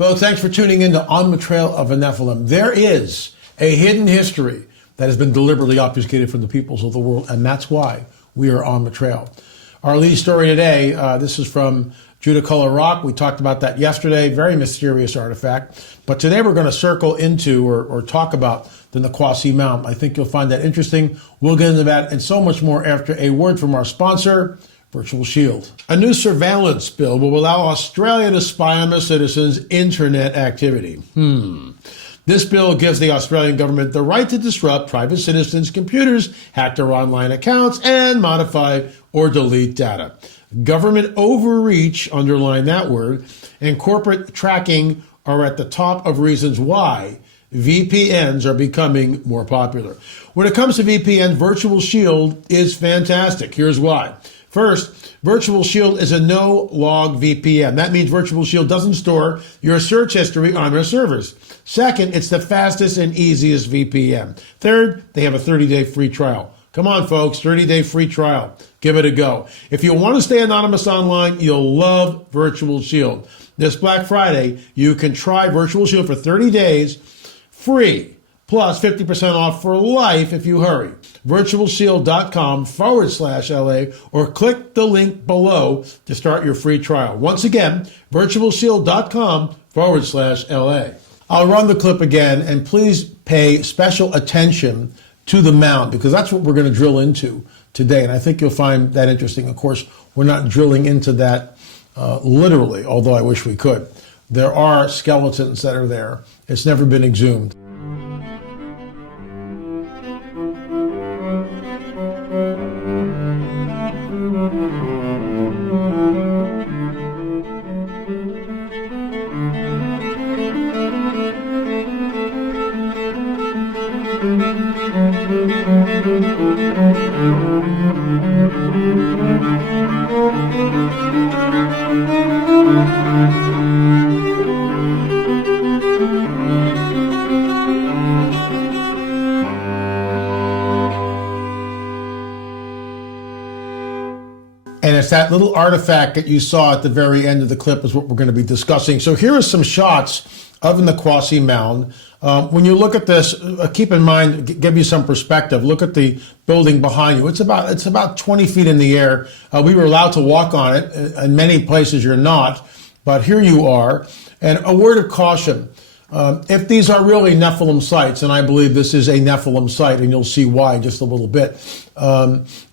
Folks, thanks for tuning in to On the Trail of a Nephilim. There is a hidden history that has been deliberately obfuscated from the peoples of the world, and that's why we are on the trail. Our lead story today, this is from Judicolor Rock. We talked about that yesterday. Very mysterious artifact. But today we're going to circle into or talk about the Nikwasi Mound. I think you'll find that interesting. We'll get into that and so much more after a word from our sponsor, Virtual Shield. A new surveillance bill will allow Australia to spy on their citizens' internet activity. This bill gives the Australian government the right to disrupt private citizens' computers, hack their online accounts, and modify or delete data. Government overreach, underline that word, and corporate tracking are at the top of reasons why VPNs are becoming more popular. When it comes to VPN, Virtual Shield is fantastic. Here's why. First, Virtual Shield is a no-log VPN. That means Virtual Shield doesn't store your search history on their servers. Second, it's the fastest and easiest VPN. Third, they have a 30-day free trial. Come on, folks, 30-day free trial. Give it a go. If you want to stay anonymous online, you'll love Virtual Shield. This Black Friday, you can try Virtual Shield for 30 days free, plus 50% off for life if you hurry. virtualshield.com/LA or click the link below to start your free trial. Once again, virtualshield.com/LA. I'll run the clip again, and please pay special attention to the mound, because that's what we're going to drill into today, and I think you'll find that interesting. Of course, we're not drilling into that literally, although I wish we could. There are skeletons that are there. It's never been exhumed. And it's that little artifact that you saw at the very end of the clip is what we're going to be discussing. So here are some shots of the Nikwasi Mound. When you look at this, keep in mind, give you some perspective. Look at the building behind you. It's about 20 feet in the air. We were allowed to walk on it. In many places you're not, but here you are. And a word of caution. If these are really Nephilim sites, and I believe this is a Nephilim site, and you'll see why in just a little bit,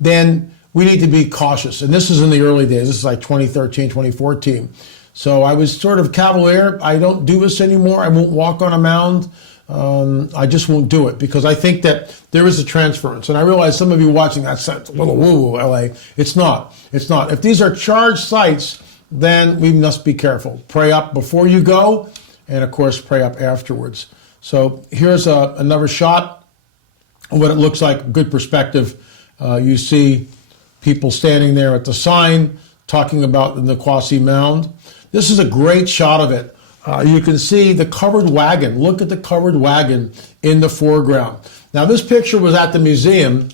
then we need to be cautious. And this is in the early days. This is like 2013, 2014. So I was sort of cavalier. I don't do this anymore. I won't walk on a mound. I just won't do it, because I think that there is a transference. And I realize some of you watching that sounds a little woo-woo, LA. It's not. It's not. If these are charged sites, then we must be careful. Pray up before you go, and of course, pray up afterwards. So here's another shot of what it looks like. Good perspective. You see people standing there at the sign talking about the Nikwasi Mound. This is a great shot of it. You can see the covered wagon. Look at the covered wagon in the foreground. Now, this picture was at the museum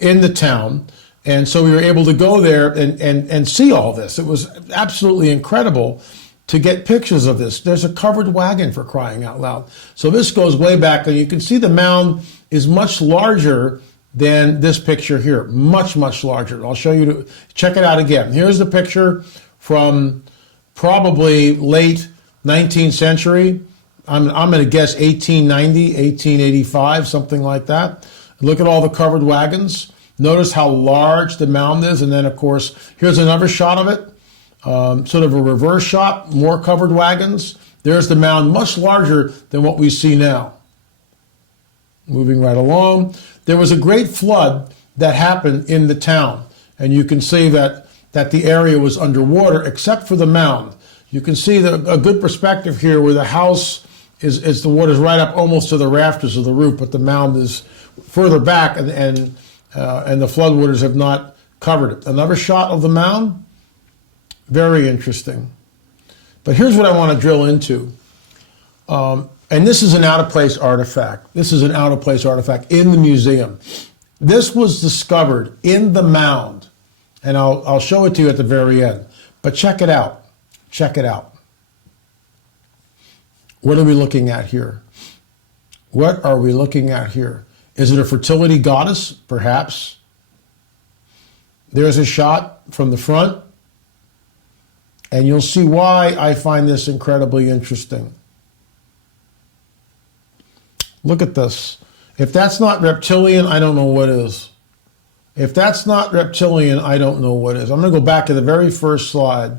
in the town, and so we were able to go there and see all this. It was absolutely incredible to get pictures of this. There's a covered wagon, for crying out loud. So this goes way back, and you can see the mound is much larger than this picture here. Much, much larger. I'll show you. Check it out again. Here's the picture from probably late 19th century. I'm going to guess 1890, 1885, something like that. Look at all the covered wagons. Notice how large the mound is. And then, of course, here's another shot of it. Sort of a reverse shot, more covered wagons. There's the mound, much larger than what we see now. Moving right along. There was a great flood that happened in the town. And you can see that the area was underwater except for the mound. You can see a good perspective here where the house is the water's right up almost to the rafters of the roof, but the mound is further back, and the floodwaters have not covered it. Another shot of the mound. Very interesting. But here's what I want to drill into. And this is an out-of-place artifact. This is an out-of-place artifact in the museum. This was discovered in the mound. And I'll show it to you at the very end. But check it out. Check it out. What are we looking at here? What are we looking at here? Is it a fertility goddess? Perhaps. There's a shot from the front, and you'll see why I find this incredibly interesting. Look at this. If that's not reptilian, I don't know what is. If that's not reptilian, I don't know what is. I'm going to go back to the very first slide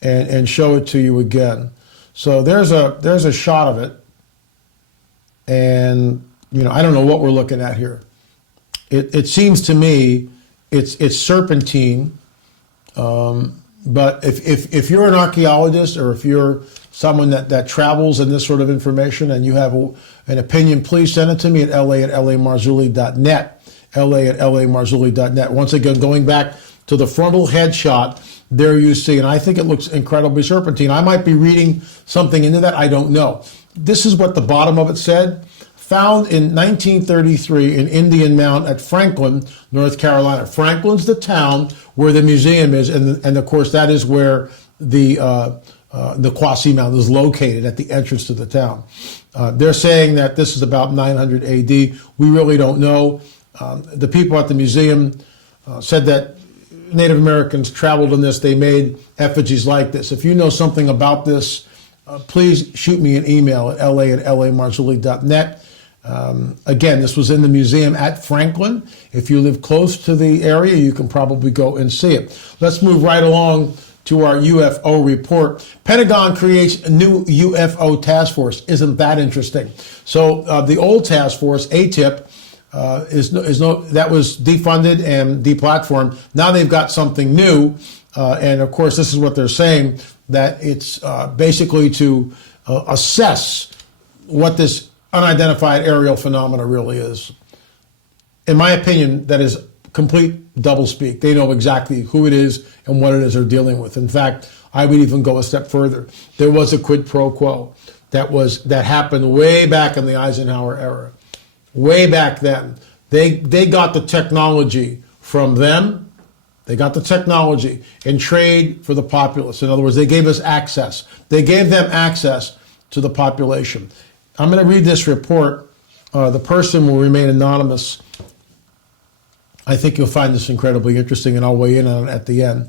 and show it to you again. So there's a shot of it, and I don't know what we're looking at here. It seems to me it's serpentine, but if you're an archaeologist or if you're someone that travels in this sort of information and you have an opinion, please send it to me at la@lamarzulli.net. la@lamarzulli.net. Once again, going back to the frontal headshot, there you see, and I think it looks incredibly serpentine. I might be reading something into that. I don't know. This is what the bottom of it said. Found in 1933 in Indian Mound at Franklin, North Carolina. Franklin's the town where the museum is, and of course that is where the Quasi Mound is located, at the entrance to the town. They're saying that this is about 900 AD. We really don't know. The people at the museum said that Native Americans traveled in this. They made effigies like this. If you know something about this, please shoot me an email at la@lamarzulli.net. Again, this was in the museum at Franklin. If you live close to the area, you can probably go and see it. Let's move right along to our UFO report. Pentagon creates a new UFO task force. Isn't that interesting? So the old task force, ATIP, that was defunded and deplatformed. Now they've got something new, and of course this is what they're saying, that it's basically to assess what this unidentified aerial phenomena really is. In my opinion, that is complete doublespeak. They know exactly who it is and what it is they're dealing with. In fact, I would even go a step further. There was a quid pro quo that happened way back in the Eisenhower era. Way back then. They got the technology from them. They got the technology in trade for the populace. In other words, they gave us access. They gave them access to the population. I'm going to read this report. The person will remain anonymous. I think you'll find this incredibly interesting, and I'll weigh in on it at the end.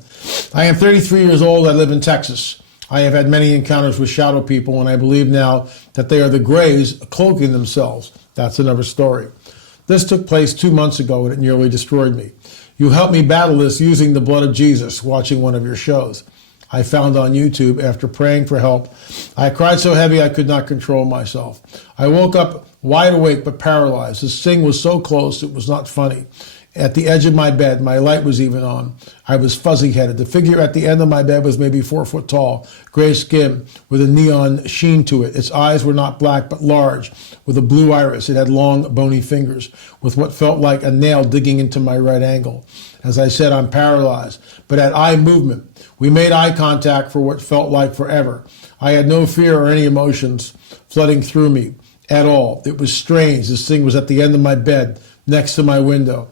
I am 33 years old. I live in Texas. I have had many encounters with shadow people, and I believe now that they are the Greys cloaking themselves. That's another story. This took place 2 months ago, and it nearly destroyed me. You helped me battle this using the blood of Jesus, watching one of your shows I found on YouTube after praying for help. I cried so heavy I could not control myself. I woke up wide awake but paralyzed. This thing was so close it was not funny. At the edge of my bed, my light was even on. I was fuzzy-headed. The figure at the end of my bed was maybe 4 foot tall, gray skin with a neon sheen to it. Its eyes were not black but large, with a blue iris. It had long, bony fingers, with what felt like a nail digging into my right ankle. As I said, I'm paralyzed, but at eye movement. We made eye contact for what felt like forever. I had no fear or any emotions flooding through me at all. It was strange. This thing was at the end of my bed, next to my window.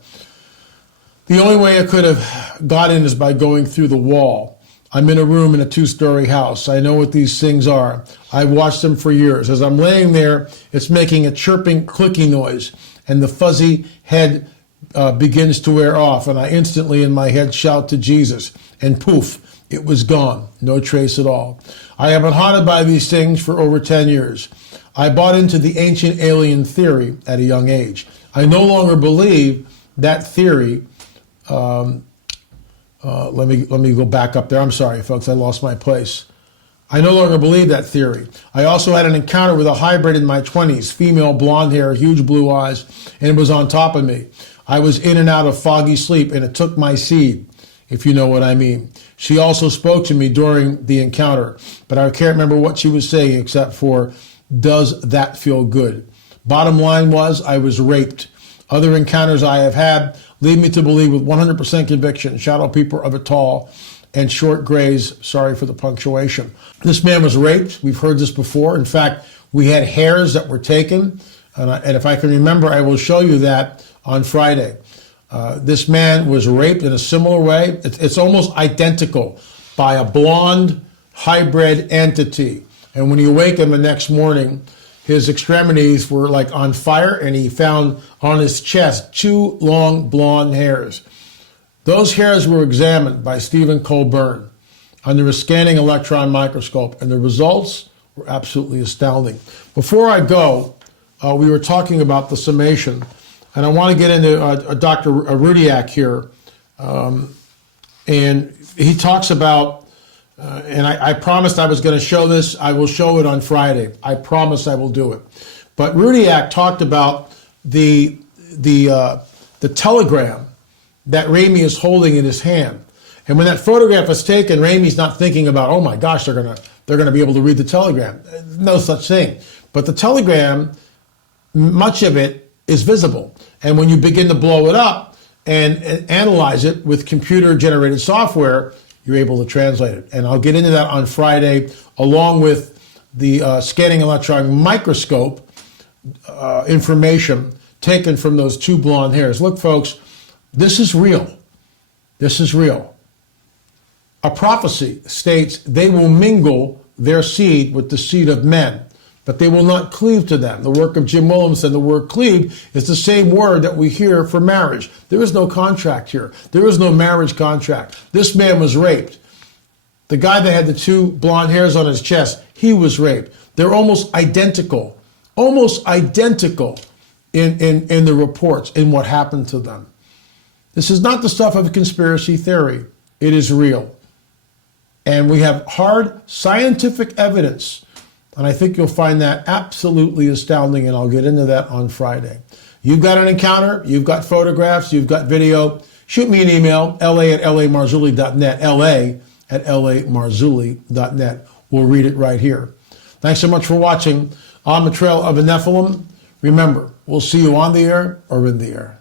The only way I could have got in is by going through the wall. I'm in a room in a 2-story house. I know what these things are. I've watched them for years. As I'm laying there, it's making a chirping, clicking noise, and the fuzzy head begins to wear off, and I instantly in my head shout to Jesus, and poof, it was gone. No trace at all. I have been haunted by these things for over 10 years. I bought into the ancient alien theory at a young age. I no longer believe that theory. Let me go back up there. I'm sorry, folks. I lost my place. I no longer believe that theory. I also had an encounter with a hybrid in my 20s, female, blonde hair, huge blue eyes, and it was on top of me. I was in and out of foggy sleep, and it took my seed, if you know what I mean. She also spoke to me during the encounter, but I can't remember what she was saying except for, does that feel good? Bottom line was, I was raped. Other encounters I have had lead me to believe with 100% conviction shadow people are tall and short grays. Sorry for the punctuation. This man was raped. We've heard this before. In fact, we had hairs that were taken. And if I can remember, I will show you that on Friday. This man was raped in a similar way. It's almost identical by a blonde hybrid entity. And when he awakened the next morning, his extremities were like on fire, and he found on his chest 2 long blonde hairs. Those hairs were examined by Stephen Colburn under a scanning electron microscope, and the results were absolutely astounding. Before I go, we were talking about the summation, and I want to get into Dr. Rudiak here. And he talks about, and I promised I was going to show this. I will show it on Friday. I promise I will do it. But Rudiak talked about the telegram that Ramey is holding in his hand. And when that photograph is taken, Ramey's not thinking about, oh my gosh, they're gonna be able to read the telegram. No such thing. But the telegram, much of it is visible. And when you begin to blow it up and analyze it with computer-generated software, you're able to translate it. And I'll get into that on Friday, along with the scanning electron microscope information taken from those 2 blonde hairs. Look, folks, this is real. This is real. A prophecy states they will mingle their seed with the seed of men, but they will not cleave to them. The work of Jim Williamson, the word cleave, is the same word that we hear for marriage. There is no contract here. There is no marriage contract. This man was raped. The guy that had the 2 blonde hairs on his chest, he was raped. They're almost identical in the reports, in what happened to them. This is not the stuff of a conspiracy theory. It is real. And we have hard scientific evidence. And I think you'll find that absolutely astounding, and I'll get into that on Friday. You've got an encounter, you've got photographs, you've got video, shoot me an email, la@lamarzulli.net, la@lamarzulli.net. We'll read it right here. Thanks so much for watching On the Trail of the Nephilim. Remember, we'll see you on the air or in the air.